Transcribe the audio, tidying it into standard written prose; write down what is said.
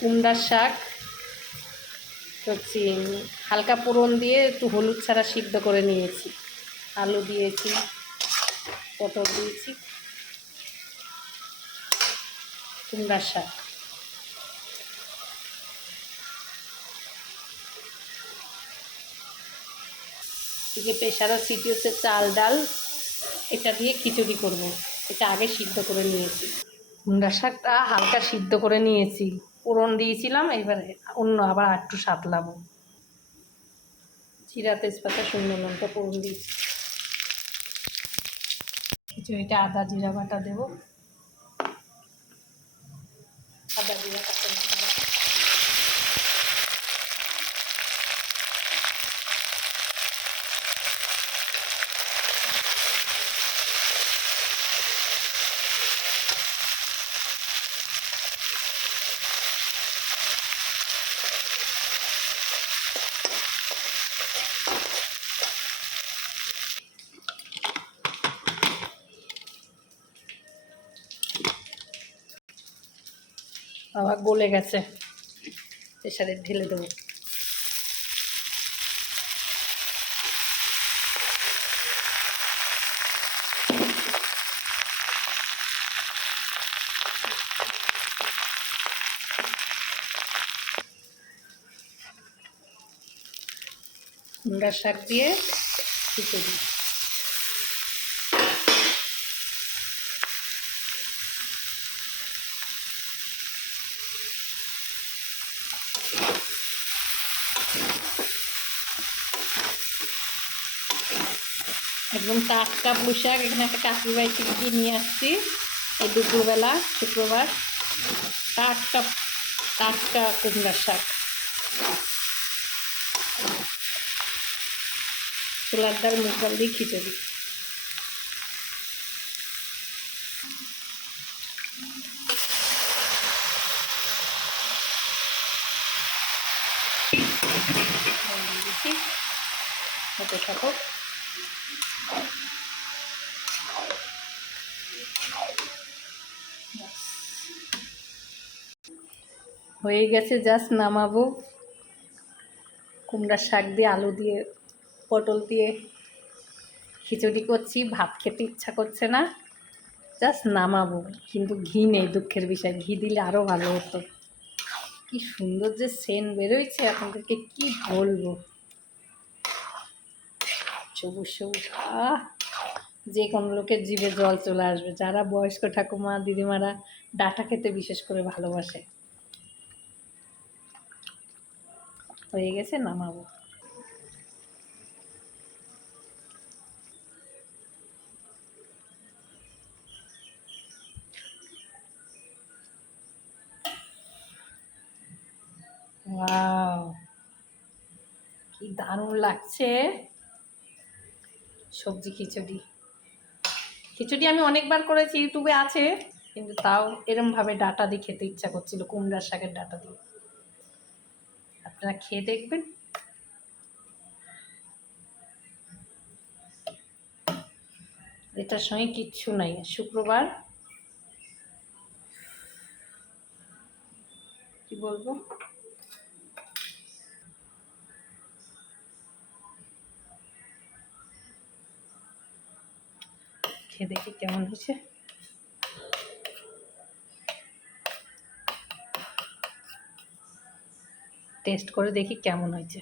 কুমড়ার শাক হচ্ছে হালকা ফোড়ন দিয়ে একটু হলুদ ছাড়া সিদ্ধ করে নিয়েছি, আলু দিয়েছি, পটল দিয়েছি, কুমড়ার শাক। এদিকে প্রেশারও সিটি হচ্ছে, চাল ডাল এটা দিয়ে খিচুড়ি করব। এটা আগে সিদ্ধ করে নিয়েছি। কুমড়ার শাকটা হালকা সিদ্ধ করে নিয়েছি, ফোড়ন দিয়েছিলাম, এবারে অন্য আবার একটু সাতলাবো। জিরা তেজপাতা শুকনো লঙ্কা ফোড়ন দিয়েছি। খিচুড়িটা আদা জিরা বাটা দেবো, আদা জিরা কাঁচা লঙ্কা বাটা। আবার গলে গেছে, প্রেশারে ঢেলে দেবো। কুমড়ার শাক দিয়ে খিচুড়ি। একদম টাটকা পোশাক, এখানে একটা কাকির বাড়ি থেকে গিয়ে নিয়ে আসছি এই দুপুরবেলা, শুক্রবার। টাটকা টাটকা কুমড়ার শাক, ছোলার ডাল, মুগ ডাল দিয়ে খিচুড়ি। হতে থাকুক। হয়ে গেছে, জাস্ট নামাবো। কুমড়ার শাক দিয়ে, আলু দিয়ে, পটল দিয়ে খিচুড়ি করছি, ভাত খেতে ইচ্ছা করছে না, জাস্ট নামাবো। কিন্তু ঘি নেই, দুঃখের বিষয়, ঘি দিলে আরও ভালো হতো। কি সুন্দর যে সেন্ট বেরোচ্ছে, আপনাদেরকে কি বলবো। সবুজ সবুজ, যে কোনো লোকের জিভে জল চলে আসবে, যারা বয়স্ক ঠাকুমা দিদিমারা ডাঁটা খেতে বিশেষ করে ভালোবাসে। হয়ে গেছে, নামাবো। ওয়াও, কি দারুণ লাগছে। সবজি খিচুড়ি, খিচুড়ি আমি অনেকবার করেছি, ইউটিউবে আছে, কিন্তু তাও এরমভাবে ডাঁটা দিয়ে খেতে ইচ্ছা করছিল, কুমড়ার শাকের ডাঁটা দিয়ে। আপনারা খেয়ে দেখবেন। এটার সঙ্গে কিচ্ছু নাই, শুক্রবার কি বলবো। খেয়ে দেখি কেমন হয়েছে, টেস্ট করে দেখি কেমন হয়েছে।